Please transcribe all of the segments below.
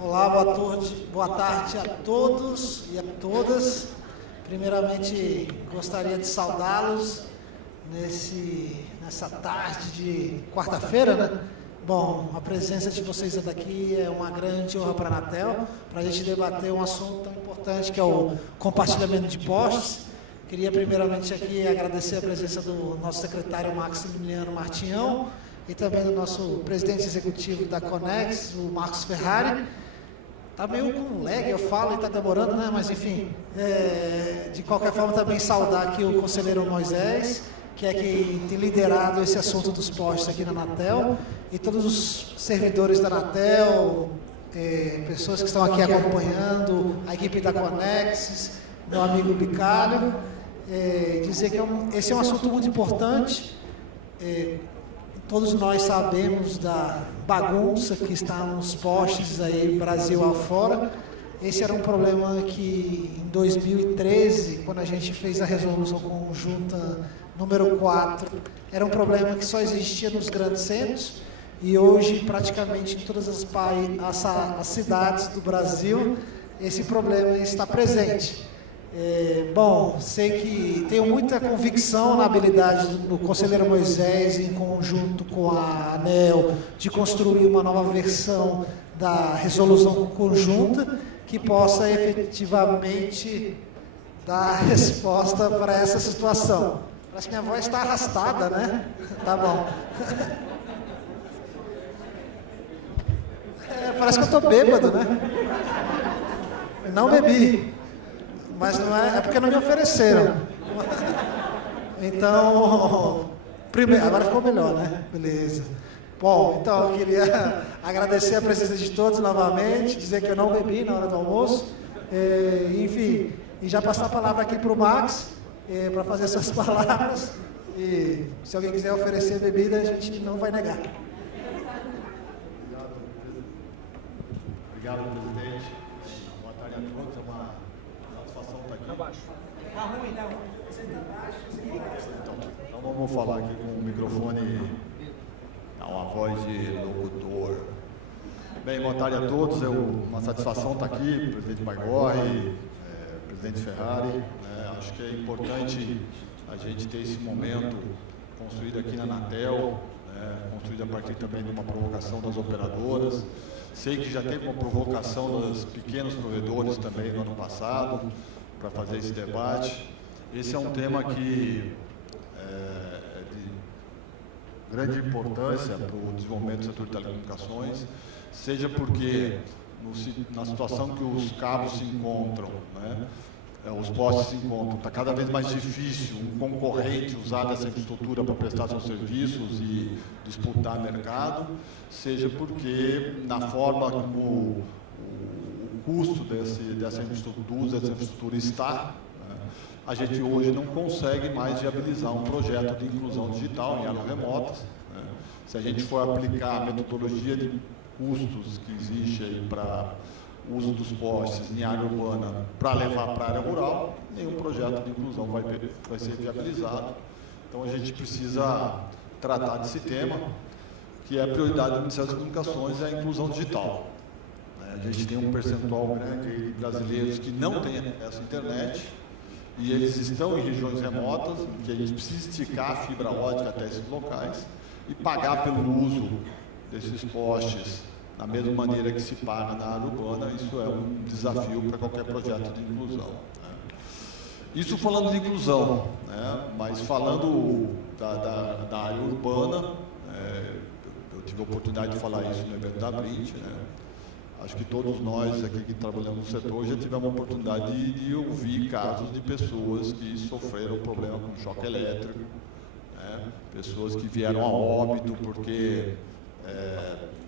Olá, boa tarde a todos e a todas. Primeiramente, gostaria de saudá-los nessa tarde de quarta-feira, né? Bom, a presença de vocês aqui é uma grande honra para a Anatel, para a gente debater um assunto tão importante que é o compartilhamento de postes. Queria primeiramente aqui agradecer a presença do nosso secretário Maximiliano Martinhão e também do nosso presidente executivo da Conex, o Marcos Ferrari. Está meio com lag, eu falo e está demorando, né? Mas enfim, de qualquer forma também saudar aqui o conselheiro Moisés, que é quem tem liderado esse assunto dos postes aqui na Anatel, e todos os servidores da Anatel, pessoas que estão aqui acompanhando, a equipe da Conex, meu amigo Bicalho, dizer que esse é um assunto muito importante. Todos nós sabemos da bagunça que está nos postes aí, Brasil afora. Esse era um problema que em 2013, quando a gente fez a resolução conjunta número 4, era um problema que só existia nos grandes centros e hoje praticamente em todas as cidades do Brasil esse problema está presente. Bom, sei que tenho muita convicção na habilidade do conselheiro Moisés, em conjunto com a ANEEL, de construir uma nova versão da resolução conjunta que possa efetivamente dar resposta para essa situação. Parece que minha voz está arrastada, né? Tá bom. Parece que eu estou bêbado, né? Não bebi. Mas não é porque não me ofereceram. Então, primeiro, agora ficou melhor, né? Beleza. Bom, então eu queria agradecer a presença de todos novamente, dizer que eu não bebi na hora do almoço, enfim, e já passar a palavra aqui para o Max, para fazer suas palavras, e se alguém quiser oferecer bebida, a gente não vai negar. Obrigado, presidente. Boa tarde a todos. É uma satisfação estar aqui. Abaixo. Tá ruim, tá ruim. Você está baixo, você fica abaixo. Então vamos falar aqui com o microfone, uma voz de locutor. Bem, boa tarde a todos. É uma satisfação estar aqui, presidente Baigorre, presidente Ferrari. Acho que é importante a gente ter esse momento construído aqui na Anatel, construído a partir também de uma provocação das operadoras. Sei que já teve uma provocação dos pequenos provedores também no ano passado para fazer esse debate. Esse é um tema que é de grande importância para o desenvolvimento do setor de telecomunicações, seja porque na situação que os cabos se encontram, os postes se encontram, está cada vez mais difícil um concorrente usar dessa infraestrutura para prestar seus serviços e disputar mercado, seja porque na forma como o custo dessa infraestrutura está, a gente hoje não consegue mais viabilizar um projeto de inclusão digital em áreas remotas. Se a gente for aplicar a metodologia de custos que existe aí para o uso dos postes em área urbana para levar para a área rural, nenhum projeto de inclusão vai ser viabilizado. Então a gente precisa tratar desse tema, que é a prioridade do Ministério das Comunicações, é a inclusão digital. A gente tem um percentual grande de brasileiros que não têm acesso à internet, e eles estão em regiões remotas, em que a gente precisa esticar a fibra ótica até esses locais e pagar pelo uso desses postes da mesma maneira que se paga na área urbana. Isso é um desafio para qualquer projeto de inclusão. Isso falando de inclusão, mas falando da área urbana, eu tive a oportunidade de falar isso no evento da Brint. Acho que todos nós aqui que trabalhamos no setor já tivemos a oportunidade de ouvir casos de pessoas que sofreram problema com choque elétrico, pessoas que vieram a óbito porque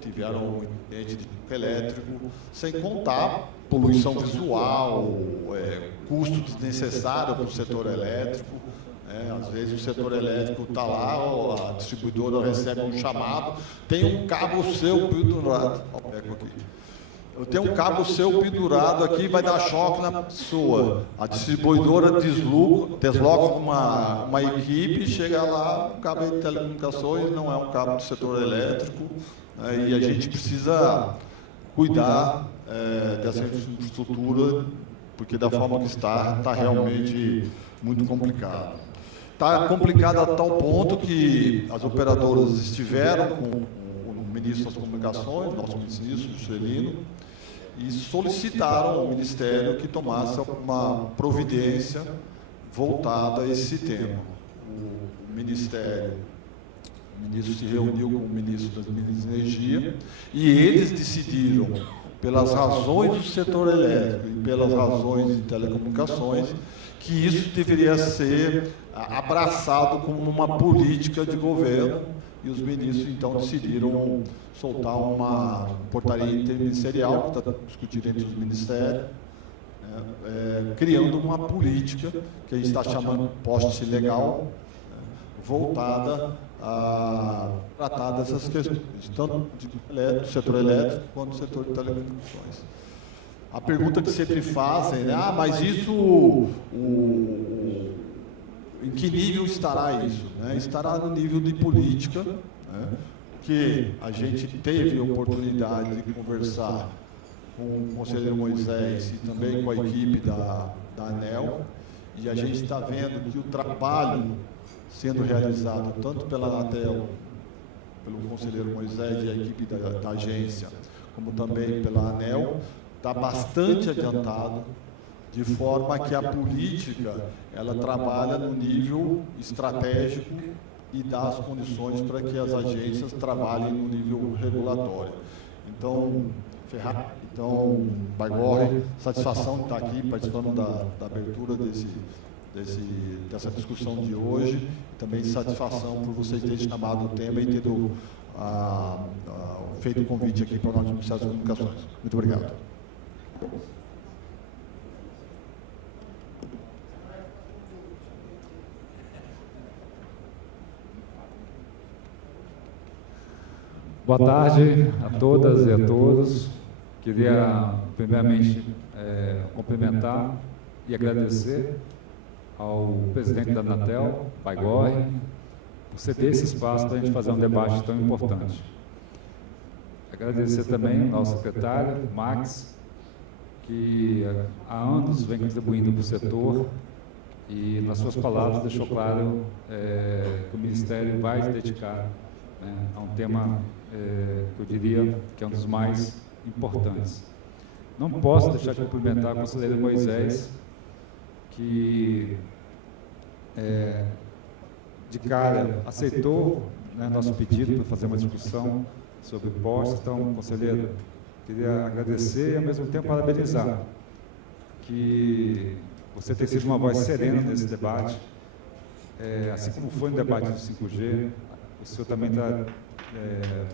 tiveram um incidente de choque elétrico, sem contar poluição visual, custo desnecessário para o setor elétrico. Às vezes o setor elétrico está lá, a distribuidora recebe um chamado, tem um cabo seu pendurado. Eu tenho um cabo seu pendurado aqui, vai dar choque na pessoa. A distribuidora desloca uma equipe, chega lá, o cabo de telecomunicações não é um cabo do setor elétrico, e a gente precisa cuidar dessa infraestrutura, porque da forma que está realmente muito complicado. Está complicado a tal ponto que as operadoras estiveram com o ministro das Comunicações, nosso ministro Juscelino, e solicitaram ao Ministério que tomasse uma providência voltada a esse tema. O ministro se reuniu com o ministro das Minas e Energia e eles decidiram, pelas razões do setor elétrico e pelas razões de telecomunicações, que isso deveria ser abraçado como uma política de governo, e os ministros então decidiram soltar uma portaria interministerial, que está discutida entre os ministérios, criando uma política que a gente está chamando de poste legal, voltada a tratar dessas questões, tanto do setor elétrico quanto do setor de telecomunicações. A pergunta que sempre fazem, né? Mas isso, em que nível estará isso? Né? Estará no nível de política, né? Que a gente teve a oportunidade de conversar com o conselheiro Moisés e também com a equipe da ANEEL, e a gente está vendo que o trabalho sendo realizado tanto pela Anatel, pelo conselheiro Moisés e a equipe da agência, como também pela ANEEL, está bastante adiantado, de forma que a política ela trabalha no nível estratégico e dá as condições para que as agências trabalhem no nível regulatório. Então, Baigorre, satisfação de estar aqui participando da abertura dessa discussão de hoje, também satisfação por vocês terem chamado o tema e terem feito o convite aqui para o nosso Ministério das Comunicações. Muito obrigado. Boa tarde a todas e a todos. Queria, primeiramente, cumprimentar e agradecer ao presidente da Anatel, Baigorre, por ceder esse espaço para a gente fazer um debate tão importante. Agradecer também ao nosso secretário, Max, que há anos vem contribuindo para o setor e, nas suas palavras, deixou claro que o Ministério vai se dedicar, né, a um tema que eu diria que é um dos mais importantes. Não posso deixar de cumprimentar o conselheiro Moisés, que de cara aceitou, né, nosso pedido para fazer uma discussão sobre postos. Então, conselheiro, queria agradecer e ao mesmo tempo parabenizar que você tem sido uma voz serena nesse debate, assim como foi no debate do 5G, o senhor também está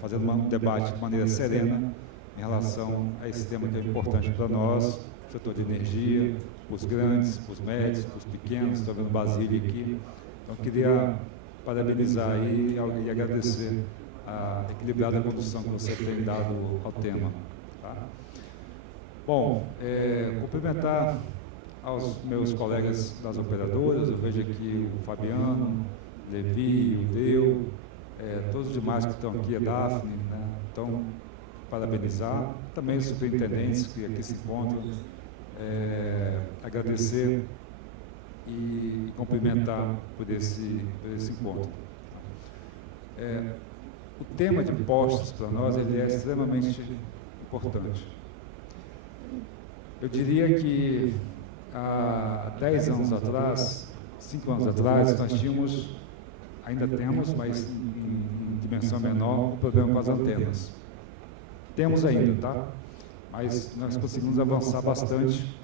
fazendo um debate de maneira serena em relação a esse tema que é importante para nós, setor de energia, os grandes, os médios, os pequenos. Estou vendo Basílio aqui. Então, queria parabenizar e agradecer a equilibrada condução que você tem dado ao tema. Tá? Bom, cumprimentar aos meus colegas das operadoras. Eu vejo aqui o Fabiano, Levi, o Deu, todos os demais que estão aqui, a Daphne, né? Então, parabenizar. Também os superintendentes que aqui se encontram, agradecer e cumprimentar por esse encontro. O tema de postos para nós ele é extremamente importante. Eu diria que há 10 anos atrás, 5 anos atrás, nós tínhamos, ainda temos, mas em dimensão menor, um problema com as antenas. Temos ainda, tá? Mas nós conseguimos avançar bastante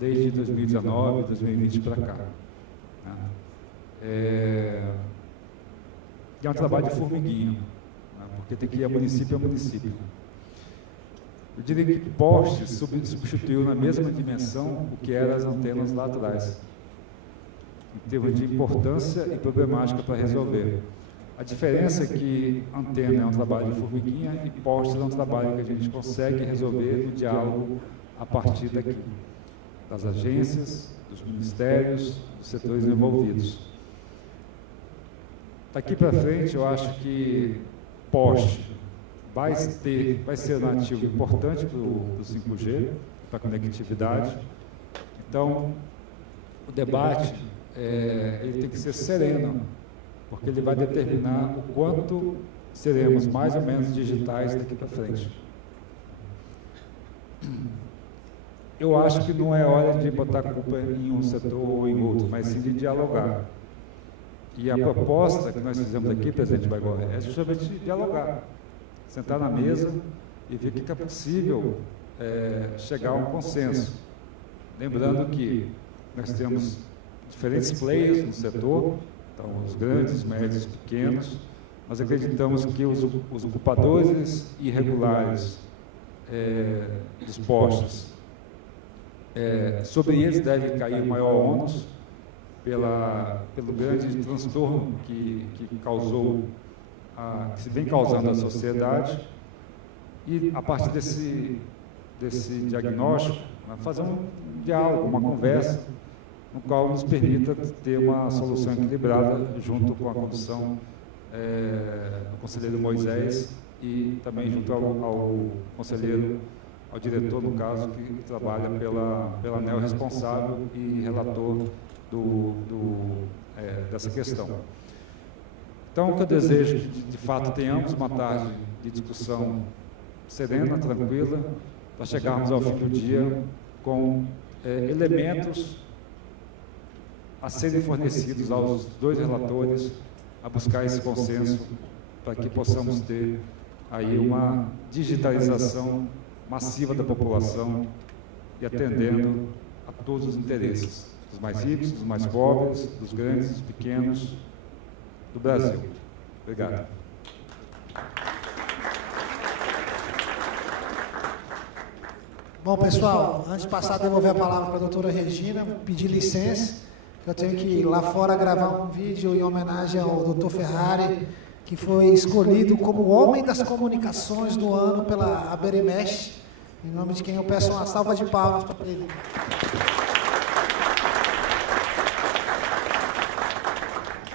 desde 2019, 2020 para cá. Né? E é um trabalho de formiguinha, né? Porque tem que ir a município a município. Eu diria que postes substituiu na mesma dimensão o que eram as antenas lá atrás, em termos de importância e problemática para resolver. A diferença é que antena é um trabalho de formiguinha e postes é um trabalho que a gente consegue resolver no diálogo a partir daqui, das agências, dos ministérios, dos setores envolvidos. Daqui para frente, eu acho que poste vai ser um ativo importante para o 5G, para a conectividade. Então, o debate ele tem que ser sereno, porque ele vai determinar o quanto seremos mais ou menos digitais daqui para frente. Eu acho que não é hora de botar culpa em um setor ou em outro, mas sim de dialogar. E a proposta que nós fizemos aqui, presidente Baigorre, é justamente dialogar, sentar na mesa e ver o que é possível chegar a um consenso. Lembrando que nós temos diferentes players no setor, então os grandes, os médios, os pequenos. Nós acreditamos que os ocupadores irregulares dos postos, sobre eles deve cair o maior ônus pelo grande transtorno que causou, que se vem causando à sociedade, e a partir desse diagnóstico, fazer um diálogo, uma conversa, no qual nos permita ter uma solução equilibrada junto com a condução do conselheiro Moisés e também junto ao conselheiro, ao diretor, no caso, que trabalha pela ANEEL responsável e relator dessa questão. Então, o que eu desejo, de fato, tenhamos uma tarde de discussão serena, tranquila, para chegarmos ao fim do dia com elementos a serem fornecidos aos dois relatores a buscar esse consenso para que possamos ter aí uma digitalização massiva da população e atendendo a todos os interesses, dos mais ricos, dos mais pobres, dos grandes, dos pequenos, do Brasil. Obrigado. Bom, pessoal, antes de passar a devolver a palavra para a doutora Regina, pedir licença, eu tenho que ir lá fora gravar um vídeo em homenagem ao doutor Ferrari, que foi escolhido como o Homem das Comunicações do Ano pela Aberemesh, em nome de quem eu peço uma salva de palmas para ele.